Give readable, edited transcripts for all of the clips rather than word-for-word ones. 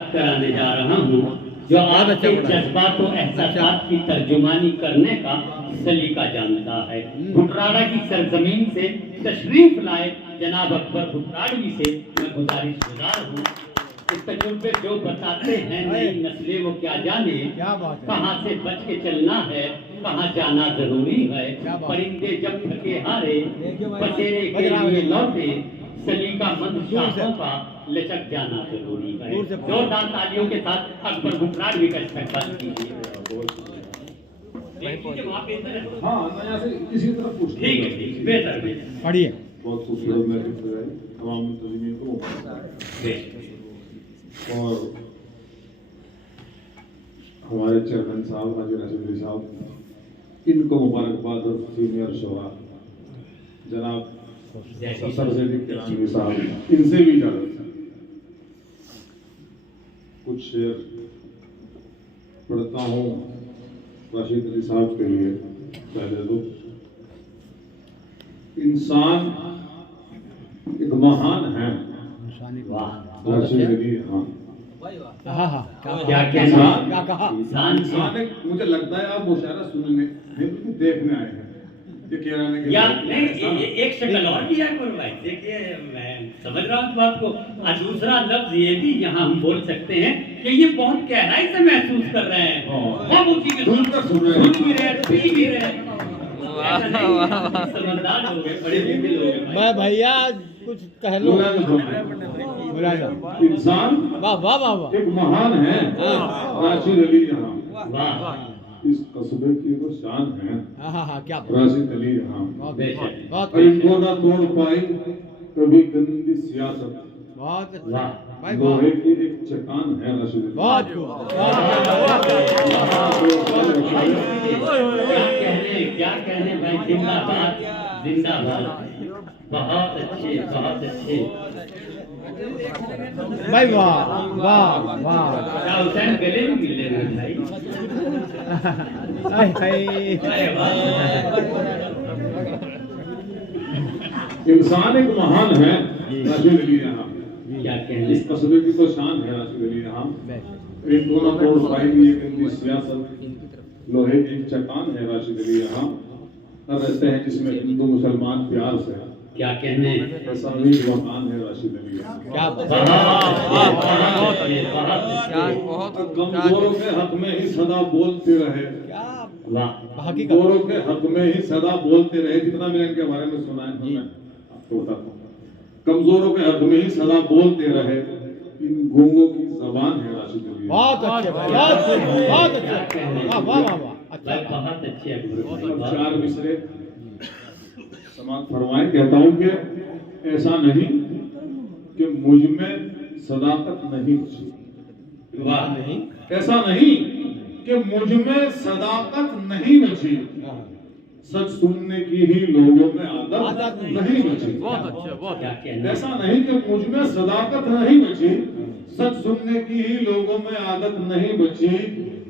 कराने जा रहा हूँ जो आपके जज्बात और एहसासात की तर्जुमानी करने का सलीका जानता है। भुटराड़ा की सरजमीन से तशरीफ लाए जनाब अकबर भुटराड़वी से मैं गुजारिशगुजार हूँ कि तजुर्बे जो बताते हैं नई नस्लें वो क्या जाने, कहाँ से बच के चलना है, कहाँ जाना जरूरी है। परिंदे जब थके हारे बसेरे के लिए लौटे, सलीका मंद शाखों का लचक जाना जरूरी है। जोरदार तालियों के साथ अकबर भुटराड़वी का इस्तेमाल कीजिए। इसी तरफ पूछ ठीक है, ठीक बेहतर पढ़िए। बहुत खूबसूरत महफिल सजाई तमाम मुंतज़िमीन को और हमारे चेयरमैन साहब हाजी रशीद साहब इनको मुबारकबाद और सीनियर शोरा जनाब सर सैयद किरानी साहब इनसे भी इजाजत कुछ शेर पढ़ता हूँ राशिद अली साहब के लिए। पहले तो इंसान एक महान है। राशिद अली क्या कहना इंसान एक मुझे लगता है आप मुशायरा सुनने देखने आए हैं ये कहने के या नहीं एक शक्ल और भी है भाई। देखिए मैं समझ रहा हूँ इस बात को। और दूसरा लफ्ज ये भी यहाँ हम बोल सकते हैं कि ये बहुत गहराई से महसूस कर रहे हैं, बहुत ऊंची के सुन भी रहे, पी भी रहे। समझदार हो गए, बड़े दिल हो गए। मैं भैया कुछ कह लो। इंसान वाह वाह वाह वाह। एक महान है राशिद अली यहाँ वाह इस कस्बे की तो शान है। हाँ क्या राशिद अली यहाँ बहुत और इनको ना तोड़ पाई कभी गंदी सियासत। बहुत वाह भाई लोहे की एक चट्टान है राशिद अली। बहुत क्या कहने भाई। जिंदाबाद जिंदाबाद। बहुत अच्छे बहुत अच्छे। भाई वाह वाह वाह। क्या हुसैन गले में मिल रहे भाई। इंसान एक महान है राशिद अली यहाँ। क्या कहने। इस कस्बे की तो शान है राशिद अली यहाँ। इनको ना तोड़ पाएगी ये गंदी सियासत। लोहे की एक चट्टान है राशिद अली यहाँ। रहते हैं जिसमें हिंदू मुसलमान प्यार से। क्या कहने। ऐसा भी वफान है राशिद अली यहाँ। क्या कमजोरों के हक में ही सदा बोलते रहे। गोरों के हक में ही सदा बोलते रहे। जितना मैंने इनके बारे में सुना है आपको बताता हूँ। कमजोरों के हक में ही सदा बोलते रहे। इन गूंगों की जबान है राशिद अली। बहुत अच्छे बहुत अच्छे। वाह वाह वाह अच्छा बहुत अच्छे। अब चार मिसरे समाप्त फरमाएं। कहता हूँ कि ऐसा नहीं कि मुझ में सदाकत नहीं बची। वाह नहीं। ऐसा नहीं कि मुझ में सदाकत नहीं बची। सच सुनने की ही लोगों में आदत नहीं बची। बहुत अच्छा बहुत क्या कहने। ऐसा नहीं कि मुझ में सदाकत नहीं बची। सच सुनने की ही लोगों में आदत नहीं बची।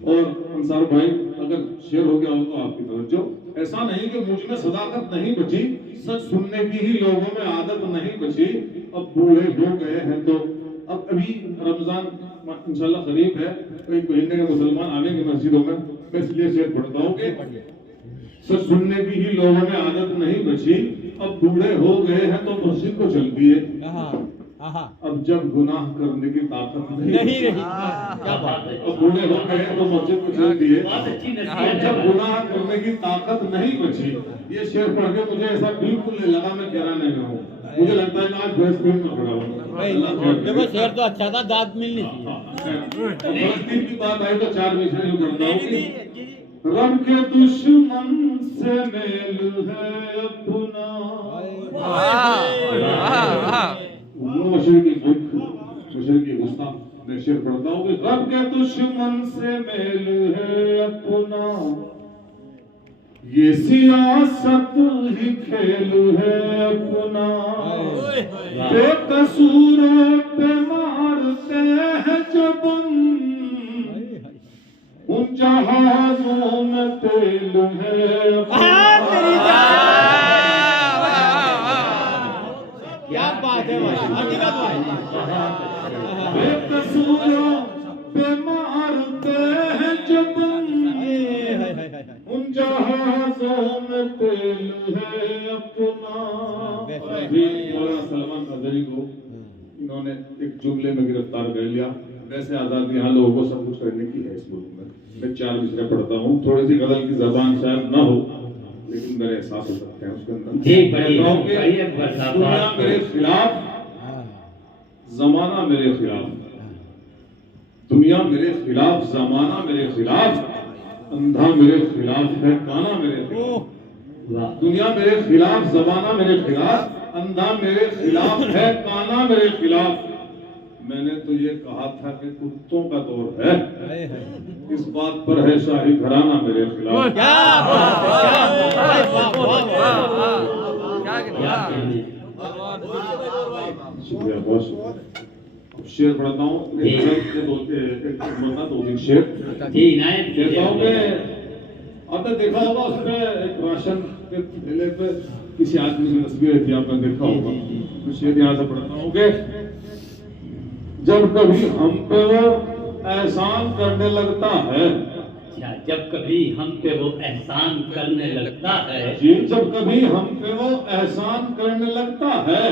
और अंसार भाई अगर शेर हो गया हो तो आपकी तवज्जो। ऐसा नहीं कि मुझ में सदाकत नहीं बची। सच सुनने की ही लोगों में आदत नहीं बची। अब बूढ़े हो गए हैं तो अब अभी रमजान इंशाल्लाह करीब है तो एक महीने के मुसलमान आवेंगे मस्जिदों में। मैं इसलिए शेर पढ़ता हूँ कि सच सुनने की ही लोगों में आदत नहीं बची। अब बूढ़े हो गए हैं तो मस्जिद को चलती है। अब जब गुनाह करने की ताकत नहीं रही। क्या बात है। अब बूढ़े हो गए तो मस्जिद को चलती है। बहुत अच्छी अब नसीहत जब है। गुनाह करने की ताकत नहीं बची। ये शेर पढ़ के मुझे ऐसा बिल्कुल नहीं लगा मैं कहराने में हूँ। मुझे लगता है मैं आज फलस्तीन में खड़ा हूँ। देखो शेर तो अच्छा था, दाद मिलनी चाहिए। फलस्तीन की बात आई तो चार मिसरे यूं करता हूँ कि रब के दुश्मन से मेल है अपना। मुशरिकी गुस्सा मैं शेर पढ़ता हूँ कि रब के दुश्मन से मेल है अपना। ये सियासत ही खेल है अपना। बेकसूरों पे मारते हैं जब उन जहाजों में तेल है अपना। क्या बात है भाई। बेकसूरों लिया। वैसे आजादी यहाँ लोगों को सब कुछ करने की है इस मुल्क में। मैं 4 मिसरे पढ़ता हूँ, थोड़ी सी गजल की जबान शायद ना हो, लेकिन मेरे एहसास हो सकते हैं उसके अंदर। जी, बढ़िया, कहता हूँ कि बढ़िया, बढ़िया। दुनिया मेरे खिलाफ, जमाना मेरे खिलाफ, दुनिया मेरे खिलाफ, जमाना मेरे खिलाफ, अंधा मेरे खिलाफ है, काना मेरे खिलाफ। वाह, दुनिया मेरे खिलाफ, जमाना मेरे खिलाफ, अंधा मेरे खिलाफ है, काना मेरे खिलाफ। मैंने तो ये कहा था कि कुत्तों का दौर है, इस बात पर है शाही घराना मेरे खिलाफ। क्या बात है, क्या बात है, वाह, वाह, वाह। क्या कहने। शुक्रिया, बहुत शुक्रिया। अब शेर पढ़ता हूँ, एक दो तीन शेर जी, इनायत कहता हूँ कि कीजिए। आपने देखा होगा उसमें एक राशन के थैले पे किसी आदमी की तस्वीर थी, आपने देखा होगा। तो शेर यहाँ से पढ़ता हूँ कि जब कभी हम पे वो एहसान करने लगता है, अच्छा, जब कभी हम पे वो एहसान करने लगता है, जी, जब कभी हम पे वो एहसान करने लगता है,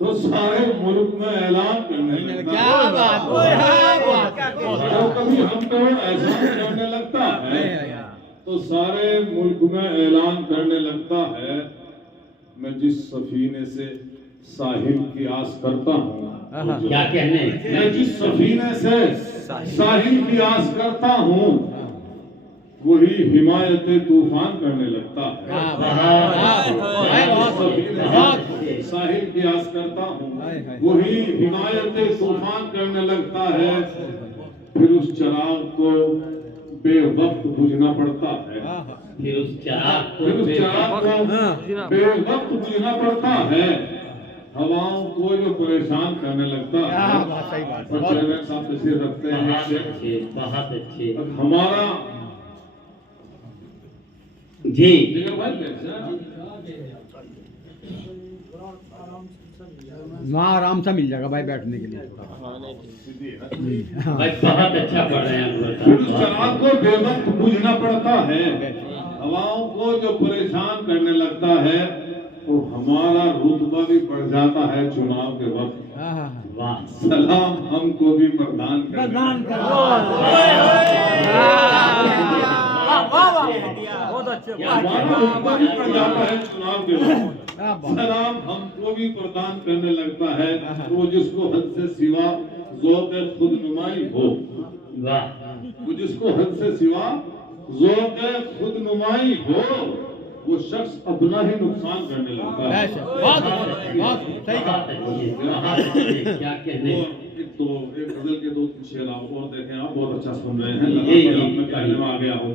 तो सारे मुल्क में ऐलान करने लगता है। क्या बात है, क्या बात है। जब कभी हम पे वो एहसान करने लगता है, तो सारे मुल्क में ऐलान करने लगता है। मैं जिस सफीने से साहिल की आस करता हूँ, क्या कहने। मैं जिस सफीने से साहिल की आस करता हूँ, वही हिमायत तूफान करने लगता है। जिस सफीने से साहिल की आस करता हूँ, वही हिमायत तूफान करने लगता है। फिर उस चिराग को बेवक्त बुझना पड़ता है, फिर उस चिराग को फिर उस चिराग को बेवक्त बुझना पड़ता है। हवाओं को जो परेशान करने लगता है। सही बात, और चेयरमैन साहब तशरीफ रखते हैं। बहुत अच्छे, बहुत अच्छे। अब हमारा जी, वहाँ आराम से मिल जाएगा भाई बैठने के लिए। भाई बहुत अच्छा पढ़ रहे हैं फिर उस चिराग को बेवक्त बुझना पड़ता है, हवाओं को जो परेशान करने लगता है, तो हमारा रुतबा भी बढ़ जाता है चुनाव के वक्त। वाह, सलाम हमको भी प्रदान हमारा रुतबा भी बढ़ जाता है चुनाव के वक्त। सलाम हमको भी प्रदान करने लगता है, वो जिसको हद से सिवा ज़ौक़ खुद नुमाई हो, वाह, वो जिसको हद से सिवा ज़ौक़ खुद नुमाई हो, वो शख्स अपना ही नुकसान करने लगता है। बहुत सही कहा। क्या कहने। एक गजल के 2-3 शेर आप और देखें, आप बहुत अच्छा सुन रहे हैं। जी, जी। मैं कहने में आ गया हूँ।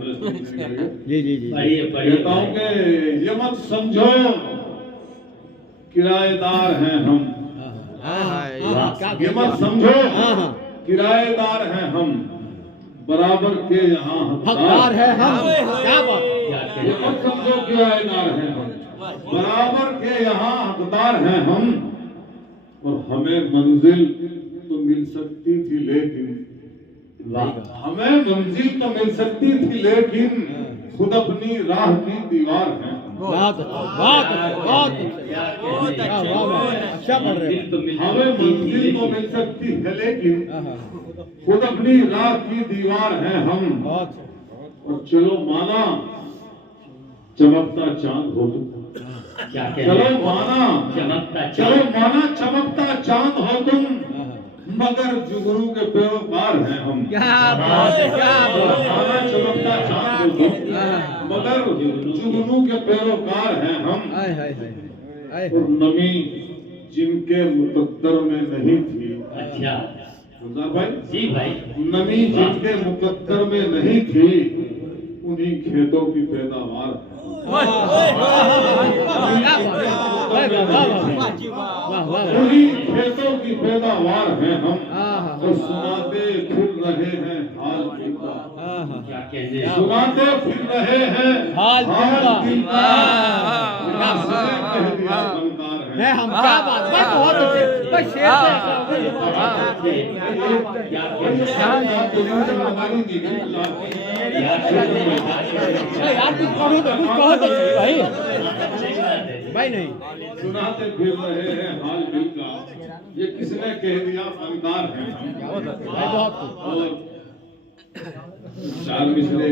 जी जी जी। बढ़िया, कहता हूँ बढ़िया। कि ये मत समझो किराएदार हैं हम, ये मत समझो किराएदार हैं हम, बराबर के यहाँ हकदार है हम। क्या बात। ये मत समझो किराएदार हैं हम, बराबर के यहाँ हकदार हैं हम। और हमें मंजिल तो मिल सकती थी लेकिन, हमें मंजिल तो मिल सकती थी लेकिन खुद अपनी राह की दीवार है। बहुत अच्छा पढ़ रहे हैं। हमें मंजिल तो मिल सकती है लेकिन खुद अपनी राह की दीवार है हम। और चलो माना चमकता चांद हो तुम, चलो माना चमकता चांद हो तुम, मगर जुगनू के पैरोकार हैं हम। माना चमकता चांद हो तुम, मगर जुगनू के पैरोकार हैं हम। और नमी जिनके मुकद्दर में नहीं थी, अच्छा भाई जी भाई, नमी जिनके मुकद्दर में नहीं थी, उन्हीं खेतों की पैदावार है। उन्हीं खेतों की पैदावार है हम। और सुनाते फिर रहे हैं हाल दिल का, क्या कहने। सुनाते फिर रहे हैं हाल दिल का। कह दिया फनकार है। है हम। क्या बात है, बहुत अच्छे। बस शेर यार कुछ करो तो, कुछ कहो तो भाई। भाई नहीं सुनाते फिर रहे हैं हाल दिल का, ये किसने कह दिया फनकार है भाई बहुत खूब। और चार मिसरे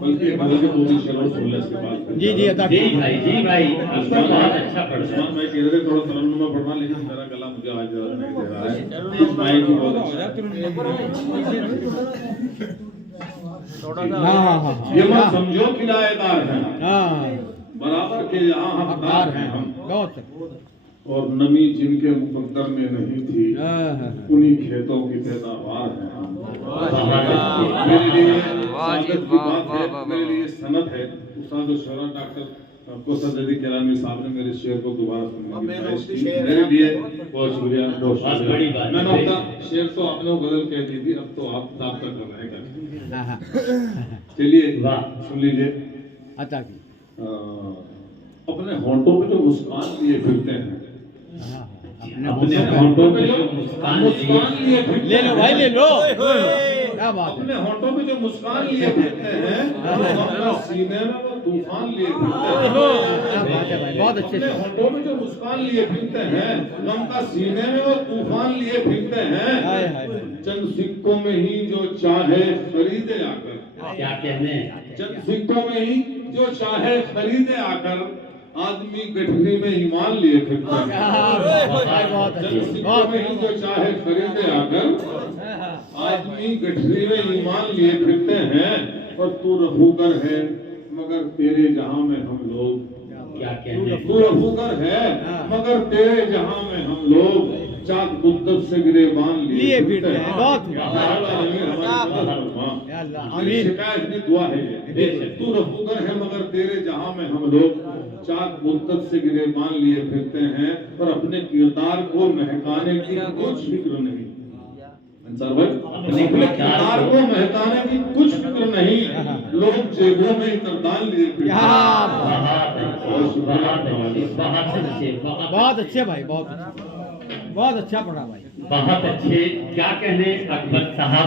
बल्कि बदल के पूरी शरण सुन ले इसके बाद जी जी अदा जी भाई आपका बहुत अच्छा पढ़ रहे उस्मान भाई कह रहे थे थोड़ा तरन्नुम में पढ़ना, लेकिन मेरा गला मुझे आज जरूरत नहीं दे रहा है। इस माइक की बहुत अच्छा हाँ ये मत समझो किराएदार हैं, हाँ बराबर के यहाँ हकदार हैं हम। बहुत और नमी जिनके मुकद्दर में नहीं थी उन्हीं खेतों की पैदावार है हम। मेरे लिए स्वागत की बात है, मेरे लिए सनद है। उस्ताद शुरा डॉक्टर कोसर किरानी साहब ने मेरे शेर को दोबारा सुनने की ख्वाहिश की। मेरे लिए बहुत शुक्रिया, बहुत बहुत बड़ी शुक्रिया। बात मैंने है। अपना शेर तो आपने बदल कह दी थी, अब तो आप दाब तक कर रहे हैं। चलिए वाह। सुन लीजिए। अदा की अपने होंठों पे जो मुस्कान लिए फिरते हैं, अपने होंठों पे जो मुस्कान लिए फिरते ले लो भाई ले लो, हैं, क्या बात है। अपने होंठों पे जो मुस्कान लिए फिरते हैं, अपने सीने में वो तूफान लिए फिरते हैं। क्या बात है भाई, बहुत अच्छे अपने से। होंठों में जो मुस्कान लिए फिरते हैं, गम का सीने में वो तूफान लिए फिरते हैं। हाय हाय चंद सिक्कों में ही जो चाहे खरीदे आकर, क्या कहने चंद सिक्कों में ही जो चाहे खरीदे आकर, आदमी गठरी में ईमान लिए फिरता है। बहुत चंद अच्छे सिक्कों बहुत में ही जो चाहे खरीदे आकर, आदमी गठरी में ईमान लिए फिरते हैं। और तू रफूकर है मगर तेरे जहां में हम लोग, क्या कहने तू रफूकर है मगर तेरे जहां में हम लोग चाँद मुद्दत से गिरेबान लिए फिरते हैं। बहुत आमीन। शिकायत नहीं, दुआ है ये। तू रफूकर है मगर तेरे जहां में हम लोग चाँद मुद्दत से गिरेबान लिए फिरते हैं, और अपने किरदार को महकाने की कुछ फिक्र नहीं। अंसार भाई, अपने किरदार को महकाने की कुछ फिक्र नहीं, लोग जेबों में इतरदान लिए फिरते हैं। बहुत अच्छे भाई, बहुत अच्छे, बहुत अच्छा पढ़ा भाई। बहुत अच्छे। क्या कहने अकबर साहब।